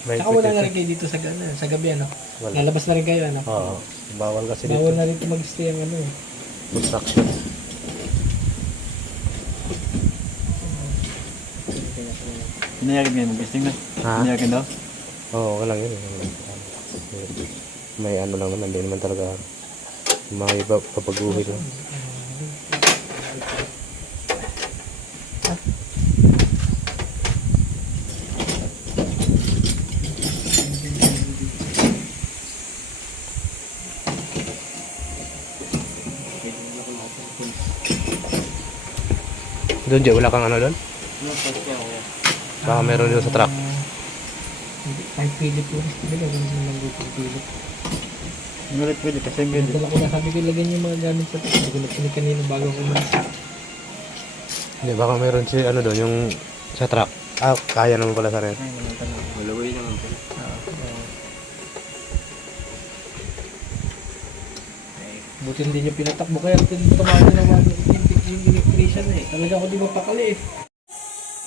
May Tsaka wala na rin kayo dito sa, ano, sa gabi, ano? Wala. Lalabas na rin kayo, ano? Oo. Bawal kasi Bawal dito. na rin mag-stay ang ano, eh. Construction. Pinayagan ngayon, mag-testing na. Ha? Pinayagan daw. Oo, wala yun. May ano lang naman, hindi naman talaga may pa- papaguhin Doon, Jay, wala kang ano doon? Baka meron doon sa truck. Hindi, kahit Philip po. Hindi ka ganun lang dito, Philip. Ngulit pwede kasi ang Hindi ganda. ko na sabi ko ilagay yung mga gamit sa truck. Hindi ko na pinig kanina bago ko umalis. Hindi, baka meron si ano doon, yung sa truck. Ah, kaya naman pala sa rin. Malaway naman po. Buti hindi nyo pinatakbo kaya tumawag na naman yung, yung electrician eh. Talaga ako di mapakali eh.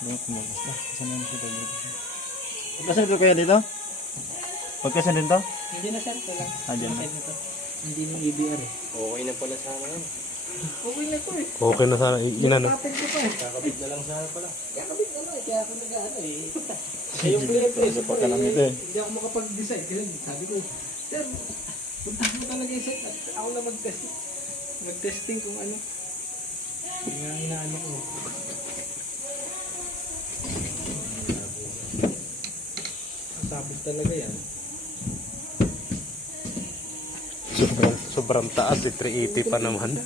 Doon kumakas na. Kasama mo siya dito. Pagkasan ko kaya dito? Pagkasan din to? Hindi na sir, lang. Ah, dyan na. Hindi nung EBR eh. Okay na pala sana yan. Okay na to eh. Okay na sana, i- inano. Kapit ko pa eh. Kakabit na lang sana pala. Kakabit na lang eh. Kaya ako nag-ano eh. Kaya yung eh. Sa pagkalamit eh. Hindi ako makapag-decide. Kasi sabi ko, sir, puntahan mo talaga yung set. At ako na mag-test. Mag-testing kung ano. Yung nga inaano ko. Sabit talaga yan. Sobrang, sobrang taas, eh, 380 pa naman.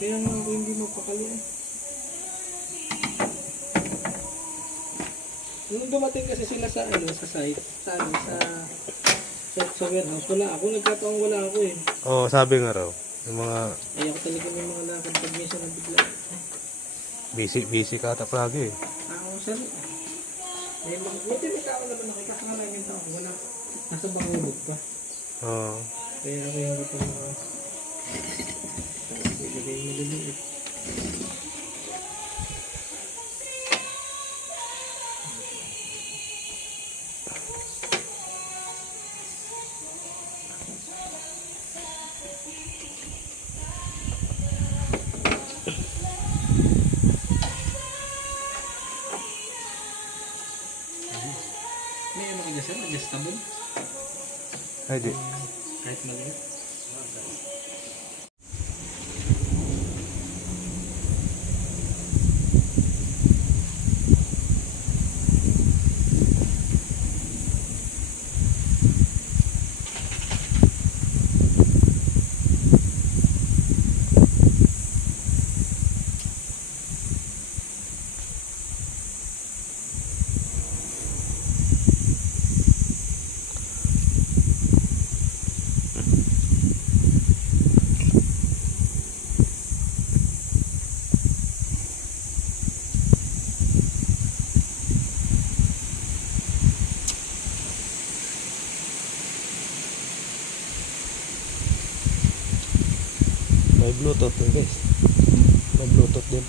Kaya nga ako hindi mapakali eh. Nung dumating kasi sila sa ano sa site, sa ano, sa sa, sa warehouse, wala ako. Nagkataon wala ako eh. Oo, sabi nga raw. Yung mga Ay ako talaga may mga lakad pag minsan na bigla. busy, busy ka ata palagi eh. Ako sir. May mga, buti may tao naman nakikita nga lang yung tao. Wala. Nasa bangulog pa. Oo. Kaya ako hindi pa maka... Ilagay mo dali eh. Ay, di. Kahit maliit? May bluetooth din guys. May bluetooth din.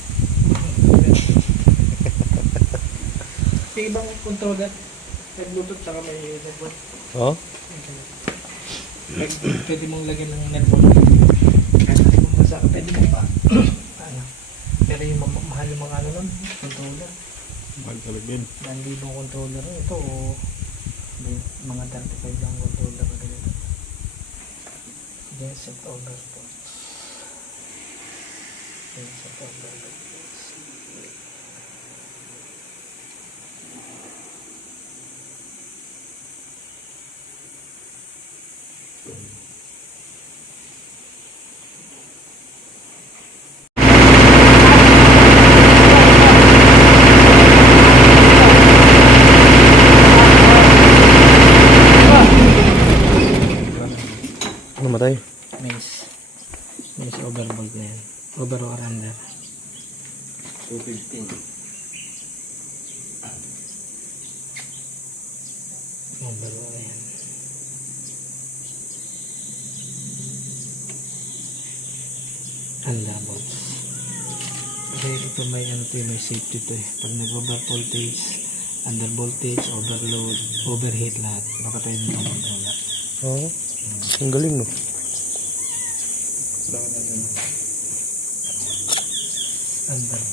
Yung ibang controller, may Bluetooth saka may network. Oo? Pwede, pwede mong lagyan ng network. Kahit hindi mo masa, pwede mo pa. ano. Pero yung ma- mahal yung mga ano nun, controller. Mahal talaga yun. Nandibong controller. Ito, oh, may mga 35 lang controller ganito. Yes, set order ports. Yes, set order ports. Ano matay? Maze. Maze overboard na yan. Over or under. 215. Over or yan. Under bolts. Kasi ito may ano to may safety to eh. Pag nag-over voltage, under voltage, overload, overheat lahat. Napatay mo yung controller. Oo. Ang galing no. Under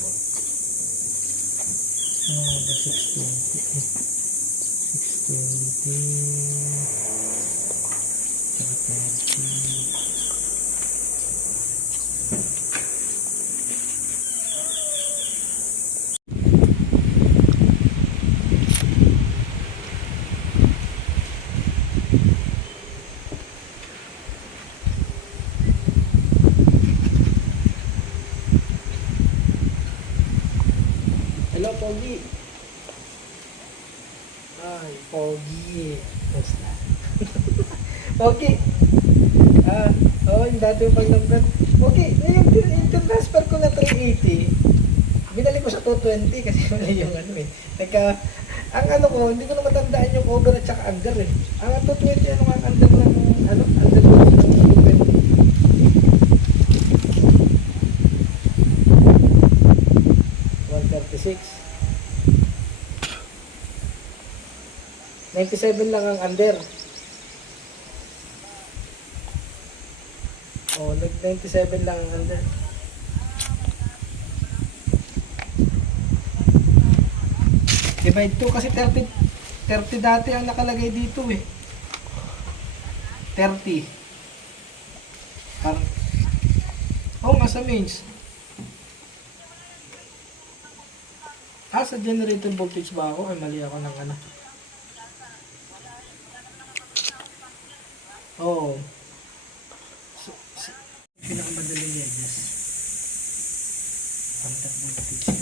volt. Oh, the 620. 620. Hello, Pogi. Ay, Pogi. Basta. okay. Ah, oh, yung dati yung pag-number. Okay, yung, yung transfer ko na 380, binali ko sa 220 kasi mali yung ano eh. Nagka, ang ano ko, hindi ko na matandaan yung over at saka under eh. Ang 220 ano ang under ng, ano, under ng 220. 136. 97 lang ang under. Oh, nag 97 lang ang under. Divide 2 kasi 30 30 dati ang nakalagay dito eh. 30. Parang Oh, nga sa mains. Ah, sa generator voltage ba ako? Ay, mali ako ng ano. Oo. Oh. So, so, pinakamadaling legas. Ang tagbuntis.